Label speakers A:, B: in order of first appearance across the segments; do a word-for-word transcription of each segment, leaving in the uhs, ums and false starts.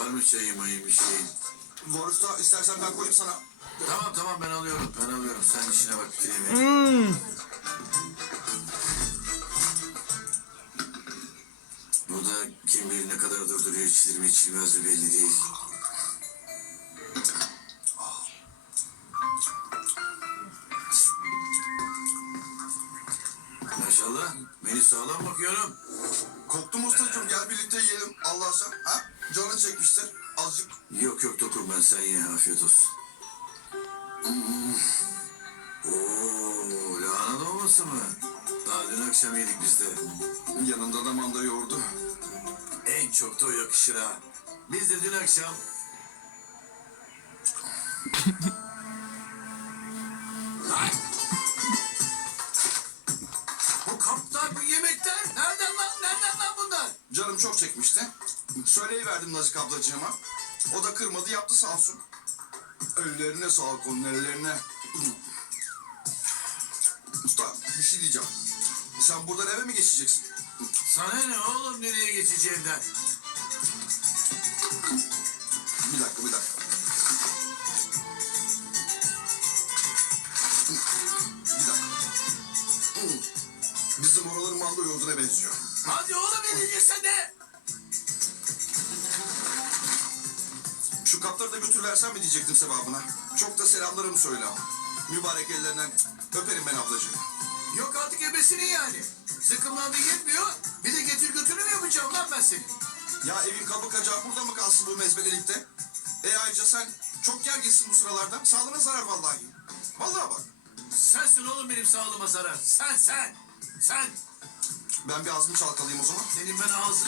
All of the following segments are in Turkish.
A: mı çayı mayı bir şey?
B: Varsa istersen ben koyayım sana.
A: Tamam tamam ben alıyorum. Ben alıyorum. Sen işine bak bitireyim.
C: Hmm.
A: Bu da kim bilir ne kadar durduruyor içilir mi içilmez mi belli değil. Maşallah. Beni sağlam bakıyorum.
B: Koktum ustacığım, gel birlikte yiyelim. Allah sen. Ha? Canın çekmiştir. Azıcık.
A: Yok yok dokunma ben sen ye afiyet olsun. Hmm. Oo, lahana dolması mı? Daha dün akşam yedik biz de.
B: Yanında da manda yoğurdu.
A: En çok da o yakışır ha. Biz de dün akşam... Ay! Bu kaplar, bu yemekler nereden lan? Nereden lan bunlar?
B: Canım çok çekmişti. Söyleyiverdim Nazik ablacığıma. O da kırmadı, yaptı sağ olsun. Ellerine sağlık, onun ellerine. Usta bir şey diyeceğim. Sen buradan eve mi geçeceksin?
A: Sana ne oğlum nereye geçeceğinden?
B: Bir dakika bir dakika. Bir dakika. Bizim oraların manda yoğurduna benziyor.
A: Hadi oğlum beni yesene.
B: Şu kapları da götürüversen mi diyecektim sevabına. Çok da selamlarımı söyle ama. Mübarek ellerinden öperim ben ablacığım.
A: Yok artık ebesini yani. Zıkkımlandı yetmiyor. Bir de getir götürü mü yapacağım lan ben seni?
B: Ya evin kabı kacağı burada mı kalsın bu mezbelelikte? E ayrıca sen çok gerginsin bu sıralarda. Sağlığına zarar vallahi. Vallahi bak.
A: Sensin oğlum benim sağlığıma zarar. Sen sen. Sen.
B: Ben bir ağzımı çalkalayayım o zaman.
A: Senin ben ağzın.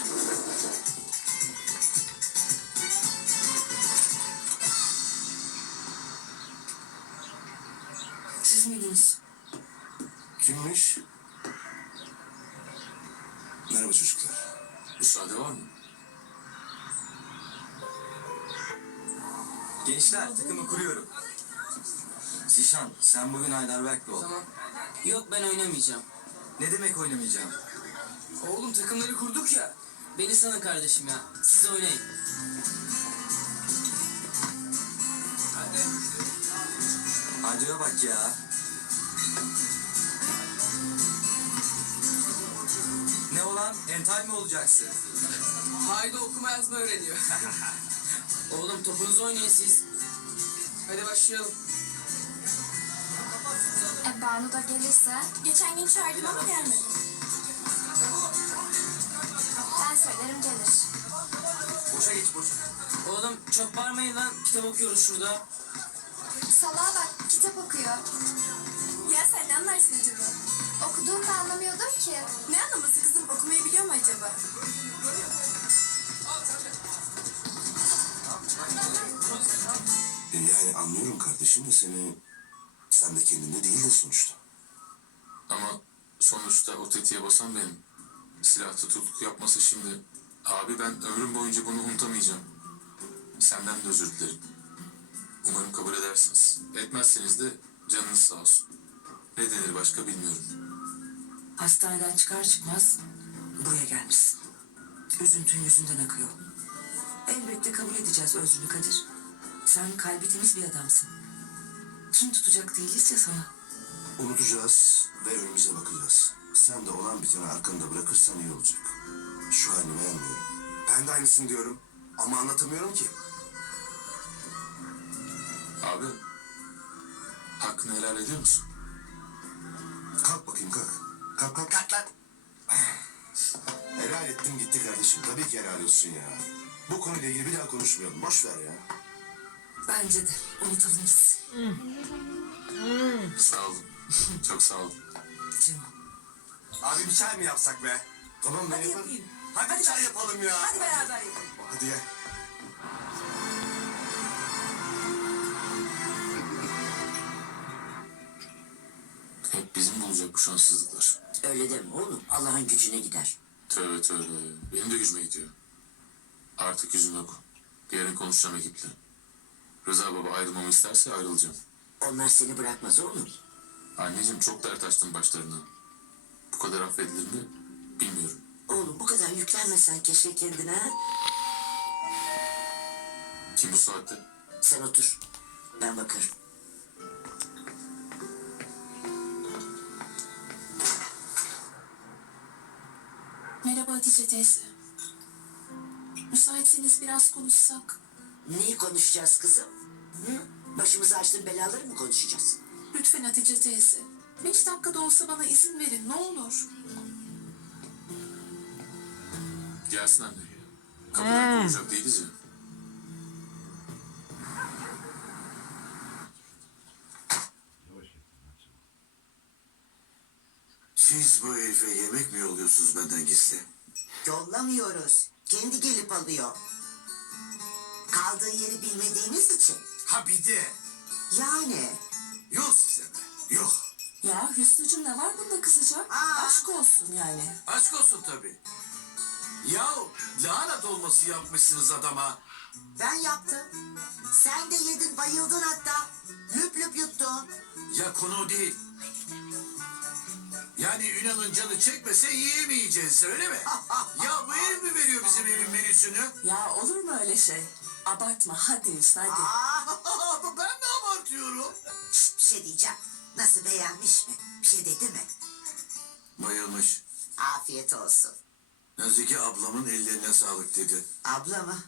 D: Siz miydiniz?
A: Kimmiş?
B: Merhaba çocuklar.
A: Müsaade var mı?
E: Gençler takımı kuruyorum. Zişan sen bugün Heidelberg'le ol.
D: Tamam. Yok ben oynamayacağım.
E: Ne demek oynamayacağım?
D: Oğlum takımları kurduk ya. Beni sana kardeşim ya. Siz oynayın.
E: Hadiye bak ya. Ne olan? Ental mi olacaksın?
D: Haydi okuma yazma öğreniyor. Oğlum topunuzu oynayın siz. Hadi başlayalım.
F: E Banu da gelirse, geçen gün çağırdım ama gelmedi. Ben söylerim gelir.
E: Boşa geç boş.
D: Oğlum çok bağırmayın lan. Kitap okuyoruz şurada.
F: Salağa bak, kitap okuyor. Ya sen ne anlarsın acaba? Okuduğunu da anlamıyordur ki. Ne anlaması kızım, okumayı biliyor mu acaba?
G: Yani anlıyorum kardeşim de seni, sen de kendinde değildin sonuçta.
H: Ama sonuçta o tetiğe basan benim. Silah tutukluk yapması şimdi. Abi ben ömrüm boyunca bunu unutamayacağım. Senden de özür dilerim. Umarım kabul edersiniz. Etmezseniz de canınız sağ olsun. Ne denir başka bilmiyorum.
I: Hastaneden çıkar çıkmaz buraya gelmişsin. Üzüntün yüzünden akıyor. Elbette kabul edeceğiz özrünü Kadir. Sen kalbi temiz bir adamsın. Kim tutacak değiliz ya sana.
G: Unutacağız ve önümüze bakacağız. Sen de olan biteni arkanda bırakırsan iyi olacak. Şu halini beğenmiyorum. Ben de aynısını diyorum ama anlatamıyorum ki.
H: Abi, hakkını helal ediyor musun?
G: Kalk bakayım kalk. Kalk kalk. Kalk lan. Helal ettim gitti kardeşim. Tabii ki helal olsun ya. Bu konuyla ilgili bir daha konuşmayalım. Boş ver ya.
I: Bence de unutalım gitsin.
H: Sağ olun. Çok sağ olun.
I: Canım.
E: Abi bir çay mı yapsak be?
G: Tamam ben
I: Hadi
G: yaparım.
I: yapayım.
E: Hadi, çay yapalım ya.
I: Hadi beraber yapalım.
G: Hadi gel.
H: Hep bizim bulacak bu şanssızlıklar.
I: Öyle deme oğlum. Allah'ın gücüne gider.
H: Tövbe tövbe. Benim de gücüme gidiyor. Artık yüzüm yok. Yarın konuşacağım ekiple. Rıza baba ayrılmamı isterse ayrılacağım.
I: Onlar seni bırakmaz oğlum.
H: Anneciğim çok dert açtım başlarına. Bu kadar affedilir mi bilmiyorum.
I: Oğlum bu kadar yüklenmesen keşke kendine. Ha?
H: Kim bu saatte?
I: Sen otur. Ben bakarım.
C: Merhaba Hatice teyze. Müsaitseniz biraz konuşsak.
I: Neyi konuşacağız kızım? Hı? Başımıza açtığın belaları mı konuşacağız?
C: Lütfen Hatice teyze. Beş dakikada olsa bana izin verin ne olur.
H: Gelsin anne. Kapıdan konuşacak değiliz ya.
G: Siz bu herife yemek mi yolluyorsunuz benden gizli?
I: Yollamıyoruz. Kendi gelip alıyor. Kaldığı yeri bilmediğimiz için.
A: Ha bir de.
I: Yani.
A: Yok size be. Yok.
C: Ya Hüsnü'cüm ne var bunda kızacak?
I: Aa.
C: Aşk olsun yani.
A: Aşk olsun tabii. Yahu lahana dolması yapmışsınız adama.
I: Ben yaptım. Sen de yedin bayıldın hatta. Lüp lüp yuttun.
A: Ya konu o değil. Yani Ünal'ın canı çekmese yiyemeyeceğiz öyle mi? Ya bu herif mi veriyor bizim evin menüsünü?
C: Ya olur mu öyle şey? Abartma hadi Hüsnü hadi.
I: Aa,
A: Ben de abartıyorum.
I: şşt, bir şey diyeceğim. Nasıl beğenmiş mi? Bir şey dedi mi?
G: Bayılmış.
I: Afiyet olsun.
G: Nazike ablamın ellerine sağlık dedi.
I: Abla mı?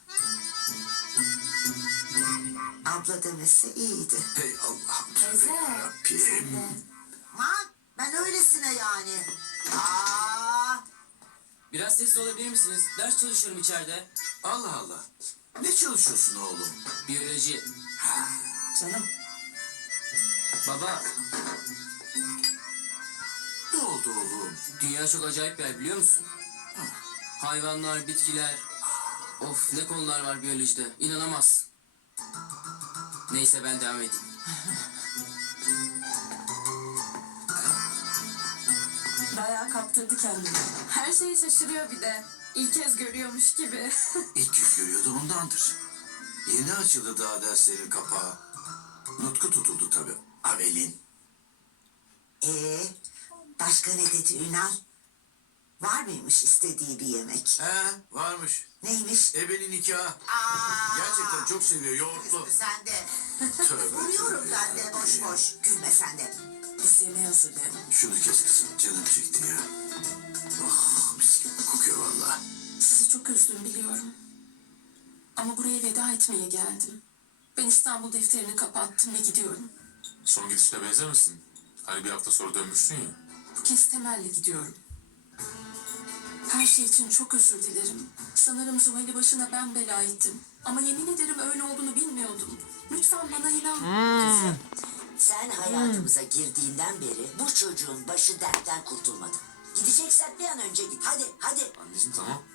I: Abla demesi iyiydi.
G: Hey Allah'ım.
C: Teyze.
G: Rabbim.
I: Man ben öylesine yani. Aa,
D: Biraz sesli olabilir misiniz? Ders çalışıyorum içeride.
G: Allah Allah. Ne çalışıyorsun oğlum?
D: Biyoloji.
C: Canım.
D: Baba,
G: Ne oldu oğlum?
D: dünya çok acayip bir yer biliyor musun? Hayvanlar, bitkiler. Of ne konular var biyolojide. İnanamazsın. Neyse ben devam edeyim.
C: Bayağı kaptırdı kendini.
F: Her şeyi şaşırıyor bir de. İlk kez görüyormuş gibi.
G: İlk yüz görüyordu ondandır. Yeni açıldı daha derslerin kapağı. Nutku tutuldu tabii. Avelin.
I: ee, başka ne dedi Ünal? Var mıymış istediği bir yemek?
A: He varmış.
I: Neymiş?
A: Ebenin nikahı.
I: Aa,
A: Gerçekten çok seviyor yoğurtlu.
I: Hüsnü sen de.
A: Tövbe
I: Vuruyorum
A: tövbe
I: ben de
A: ya.
I: boş boş. Gülme sen de.
C: Biz yemeği hazırlayalım.
G: Şunu kes kızım. Canım çekti ya. Oh mis gibi kokuyor valla.
C: Sizi çok üzdüm biliyorum. Ama buraya veda etmeye geldim. Ben İstanbul defterini kapattım ve gidiyorum.
H: Son gidişine benzemesin. Hani bir hafta sonra dönmüştün ya.
C: Bu kez temelli gidiyorum. Her şey için çok özür dilerim. Sanırım Zuhal'i başına ben bela ettim. Ama yemin ederim öyle olduğunu bilmiyordum. Lütfen bana inan.
I: Kızım, sen hayatımıza girdiğinden beri bu çocuğun başı dertten kurtulmadı. Gideceksen bir an önce git. Hadi, hadi.
H: Anneciğim tamam.